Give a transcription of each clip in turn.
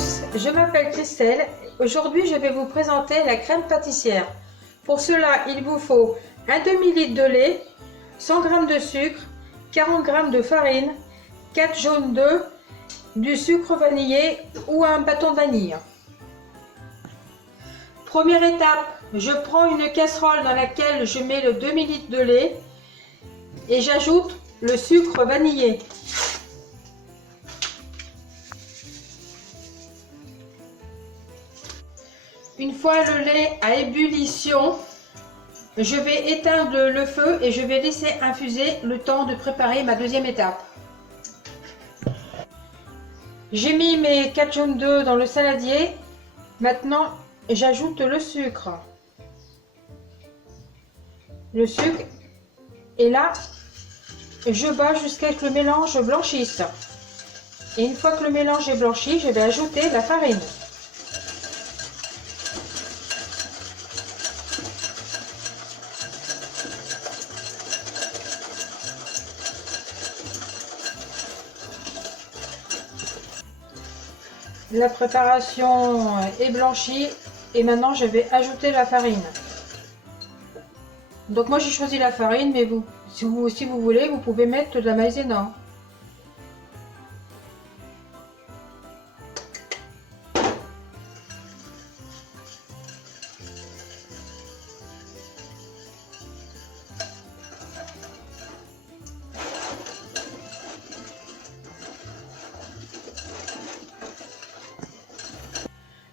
tous, je m'appelle Christelle. Aujourd'hui, je vais vous présenter la crème pâtissière. Pour cela, il vous faut un demi-litre de lait, 100 g de sucre, 40 g de farine, 4 jaunes d'œufs, du sucre vanillé ou un bâton de vanille. Première étape, je prends une casserole dans laquelle je mets le demi-litre de lait et j'ajoute le sucre vanillé. Une fois le lait à ébullition, je vais éteindre le feu et je vais laisser infuser le temps de préparer ma deuxième étape. J'ai mis mes 4 jaunes d'œufs dans le saladier. Maintenant, j'ajoute le sucre. Le sucre. Et là, je bats jusqu'à ce que le mélange blanchisse. Et une fois que le mélange est blanchi, je vais ajouter la farine. La préparation est blanchie et maintenant je vais ajouter la farine. Donc moi j'ai choisi la farine, mais si vous voulez, vous pouvez mettre de la maïzena.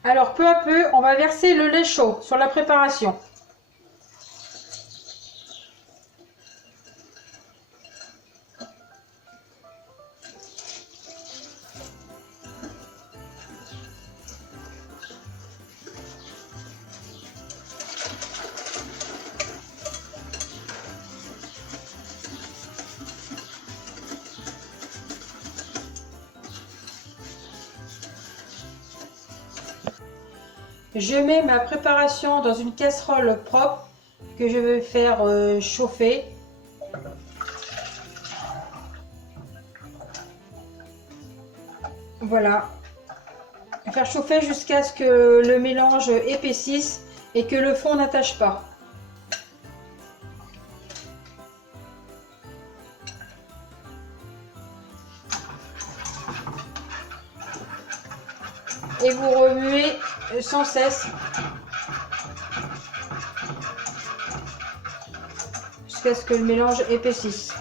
Alors peu à peu, on va verser le lait chaud sur la préparation. Je mets ma préparation dans une casserole propre que je vais faire chauffer. Voilà. Faire chauffer jusqu'à ce que le mélange épaississe et que le fond n'attache pas. Et vous remuez sans cesse jusqu'à ce que le mélange épaississe.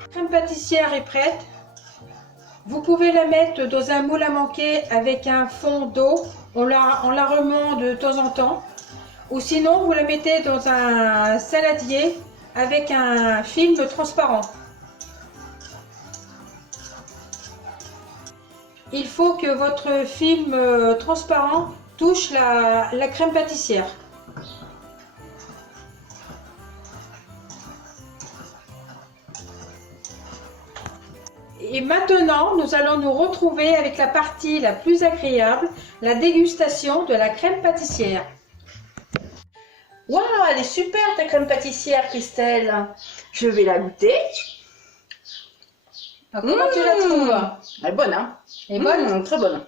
La crème pâtissière est prête. Vous pouvez la mettre dans un moule à manquer avec un fond d'eau. On la remonte de temps en temps. Ou sinon, vous la mettez dans un saladier avec un film transparent. Il faut que votre film transparent touche la crème pâtissière. Et maintenant, nous allons nous retrouver avec la partie la plus agréable, la dégustation de la crème pâtissière. Waouh, elle est super ta crème pâtissière, Christelle. Je vais la goûter. Alors, comment tu la trouves? Elle est bonne, hein? Elle est bonne? Très bonne.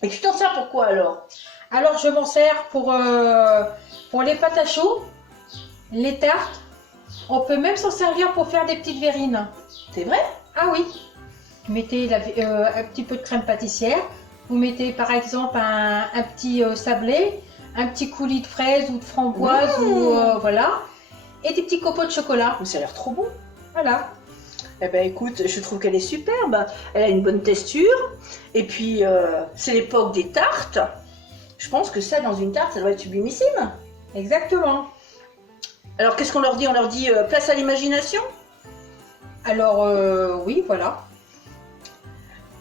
Et tu t'en sers pour quoi alors? Alors, je m'en sers pour les pâtes à choux, les tartes. On peut même s'en servir pour faire des petites verrines. C'est vrai? Ah oui. Vous mettez un petit peu de crème pâtissière. Vous mettez par exemple un petit sablé, un petit coulis de fraises ou de framboise, ou voilà, et des petits copeaux de chocolat. Mais ça a l'air trop bon. Voilà. Eh ben écoute, je trouve qu'elle est superbe. Elle a une bonne texture. Et puis, c'est l'époque des tartes. Je pense que ça, dans une tarte, ça doit être sublimissime. Exactement. Alors, qu'est-ce qu'on leur dit? On leur dit place à l'imagination? Alors, oui, voilà.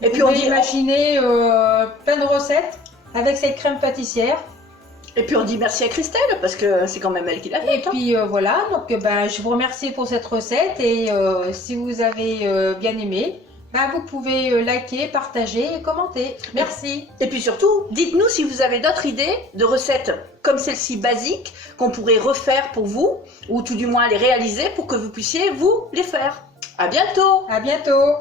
Et Vous puis, on pouvez dit imaginer plein de recettes avec cette crème pâtissière. Et puis on dit merci à Christelle parce que c'est quand même elle qui l'a fait. Et puis voilà, donc je vous remercie pour cette recette et si vous avez bien aimé, bah, vous pouvez liker, partager et commenter. Merci. Et puis surtout, dites-nous si vous avez d'autres idées de recettes comme celle-ci basique qu'on pourrait refaire pour vous, ou tout du moins les réaliser pour que vous puissiez vous les faire. À bientôt! À bientôt.